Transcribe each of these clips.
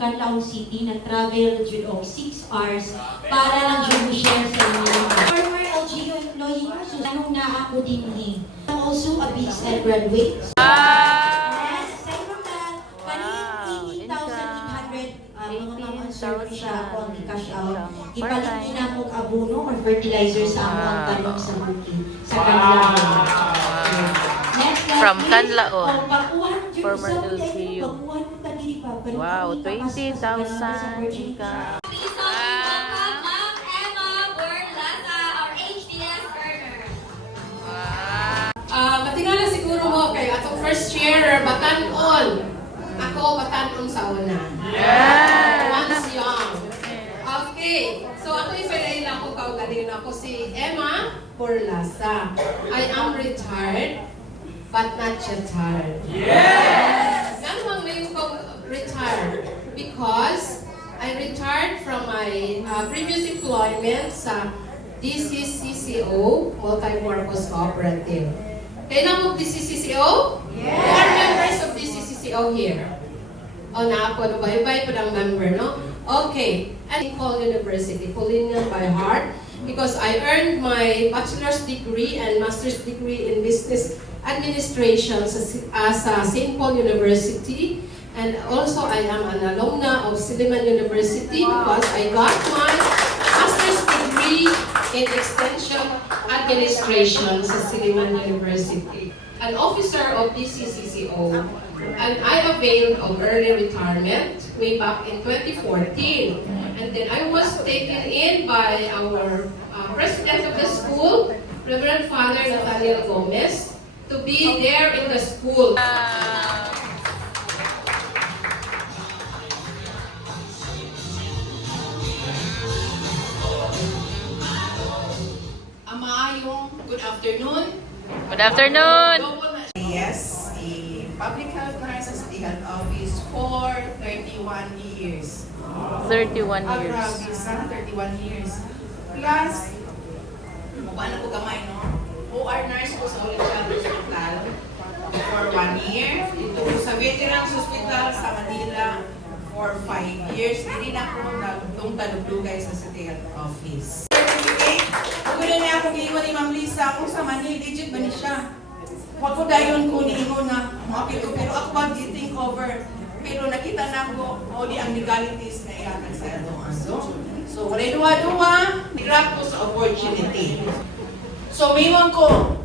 Canlaon City na travel dyan og 6 hours para lang dyan mo share sa inyo. Former LGU employee ko, so anong na ako din eh. I'm also a BSN graduate. Yes, aside from that, kaning 80,800 mga mama-serve siya ako ang i-cash out. Ipalit din ako abono or fertilizer sa among talong sa bukid. Sa Canlaon. From Canlaon. Former LGU. Wow, 20,000 income. Matingala siguro mo kay atong first year batan-on. Ako batan-on sa una. Once young. Okay. So ako ipilay lang ko kaugaling ako si Emma Borlasa. I am retired but not yet tired. Yes! Yan bang may kong retired? Because I retired from my previous employment sa DCCCO, Multi-Purpose Cooperative. Kailan mo DCCCO? Yes! Who are members of DCCCO here? O na po, bye-bye po ng member, no? Okay. And Lincoln University, pulling them by heart because I earned my bachelor's degree and master's degree in business administration sa St. Paul University. And also I am an alumna of Silliman University because I got my master's degree in extension administration sa Silliman University. An officer of DCCCO. And I availed of early retirement way back in 2014. And then I was taken in by our president of the school, Reverend Father Nathaniel Gomez, to be there in the school. Maayong good afternoon. Good afternoon. Yes, a public health nurse sa City Health Office for 31 years. 31 years. Grabe, sa 31 years. Plus, mukha na po gamay, no? OR nurse po sa Olympic Hospital for 1 year. Dito po sa Veterans Hospital sa Manila for 5 years. Hindi na po nagtong-talugdugay sa City Health Office. Certificate, kung na akong iiwan ni Ma'am Lisa, kung sa Manila, legit ba ni siya? Huwag ko dayon ko niingon na mapil ko, pero ako ba getting over? Pero nakita na ko, o di ang legalities na iyakan sa itong aso. So, wala duwa-duwa, nigrap ko sa opportunity. So, mayroon ko,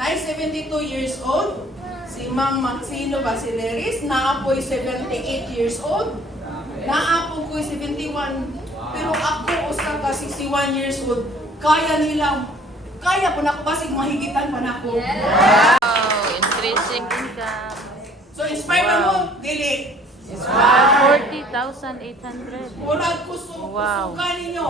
na 72 years old, si Ma'am Maxino Basileris, naapoy 78 years old, naapo ko 71, pero ako usa ka 61 years old, kaya po na ko basig mahigitan pa na ko. Wow, increasing income. So, inspire mo, dili. 40,800. Murag gusto, Wow. gusto ka ninyo.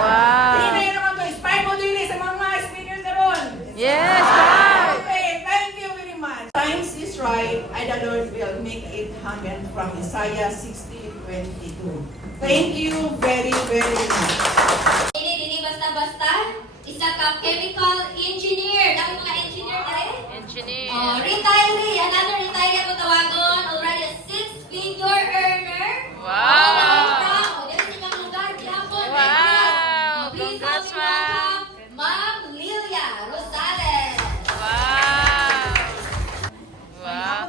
Wow. Hindi na naman to, inspire mo dili sa mga speakers na ron. Yes, right. Okay, thank you very much. Times is right, and the Lord will make it happen from Isaiah 60:22. Thank you very, very much. Dini basta-basta, isa ka chemical engineer. Dami mga engineer na rin. Engineer. Retiree, another retiree po tawagon. Already a 6-figure earner. Wow. Dito sa mga lugar, Japon. Wow. Please Congrats, help me welcome Ma'am Lilia Rosales. Wow. Wow.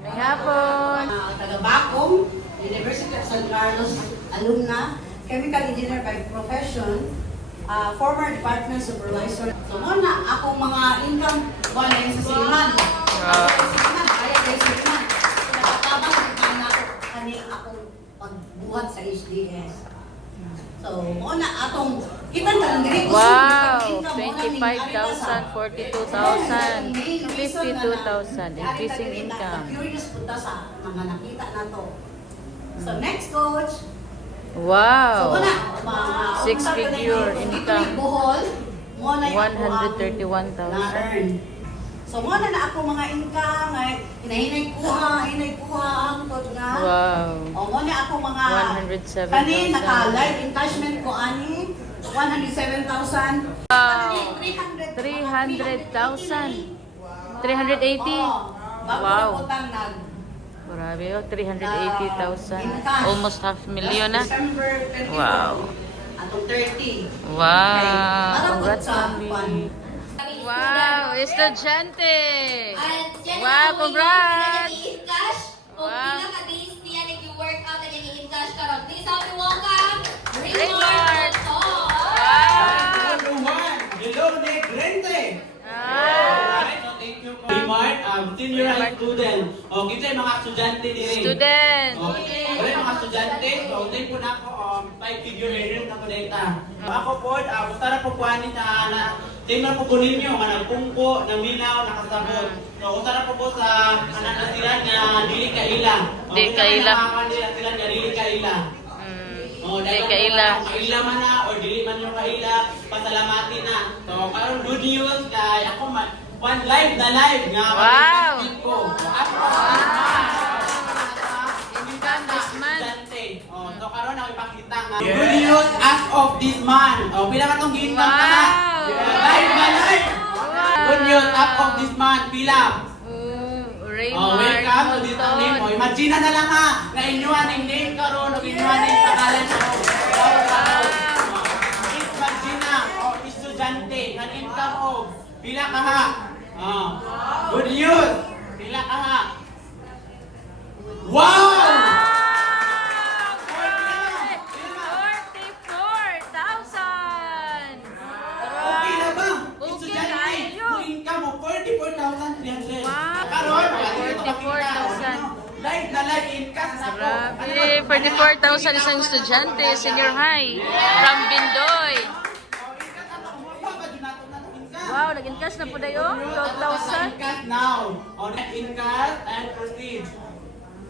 May hapon. Taga-Bacom, University of San Carlos alumna, chemical engineer by profession, former department supervisor. So muna, akong mga income, wala yun sa Silliman. Wow. Kaya kayo sa Silliman. Nakatabang na ako kanil akong pagbuhat sa HDS. So muna, atong, kita na lang diri. Wow. 25,000, 42,000, 52,000. Increasing income. Curious punta sa mga nakita na to. So next, coach. Wow. So, una, 6-figure income. Bohol, mo na 131,000. So, mo na ako mga income, hinahinay kuha, ang tot nga. Wow. O, mo na ako mga 107,000. Kani, naka-live encashment ko, 107,000. Wow. 300,000. 300,000. 380. Bago Wow. na utang Grabe, oh, 380,000. Almost half million na. December 24. Wow. Atong 30. Wow. Congrats, Mami. Wow, estudyante. Wow, congrats. Cash. Kung Wow. pila ka days niya nag-workout na nag-cash karon. Please help me welcome Raymond. Raymond. Wow. Everyone, hello, Negrente. Ah. Alright, so thank you po. Raymart, senior high student. O, kita yung mga estudyante din. Student. Wala yung mga estudyante. So, tayo po na ako, 5-figure earner na po data. Ako po, gusto na po kuhanin na tingnan po po ninyo, nga nagpungko, namilaw, nakasabot. So, gusto na po sa kananasilan na dili kaila. Dili kaila. Kananasilan na dili kaila. Oh, Dili dahil kaila. kaila man na or dili man yung kaila, pasalamati na. So, karon good news kay ako one live na live nga Wow. kapatid ko. Ako Income this month. Oh, so karon ako ipakita nga. Good news as of this month. Oh, pila ka tong gi-income ka na? Wow. Live na live. Good news as of this month. Pila? Raymond. Welcome to this name mo. Imagine na lang ha, na inyuhan yung name karon o inyuhan yung pangalan mo. Imagine na, estudyante, ang income o, pila ka ha. Good news, pila ka ha. Wow! 44,000. Okay na ba? Okay Estudyante, kayo. yung income mo, 44,300. Wow. Karon, dito 44,000. Live na live income na po. Grabe, 44,000 isang estudyante, senior high, from Bindoy. Wow, nag-encash na po na yun, 12,000. Cut now. On in cut and proceed.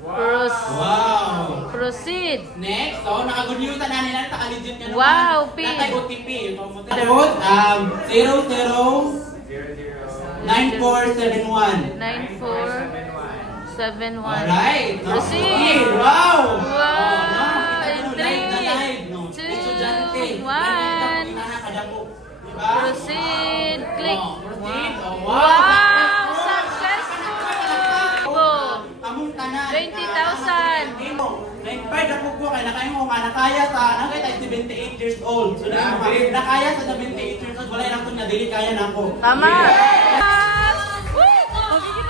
Wow. Proceed. Next, so naka-good news na nila naka-legit ka naman. Wow, pin. Natay OTP. Code 009471. 9471. Alright. No? Proceed. Wow. Wow. Live na live. No? Two, Estudyante. one. Kadako. Diba? Proceed. Click. Proceed. Oh, Wow. wow. Successful. Among tanan. 20,000. Na-inspired ako po kay nakaingo nga nakaya sa nakay tayo 78 years old. So nakaya sa 78 years old wala lang ko na dili kaya na ako. Tama. Woo! Magiging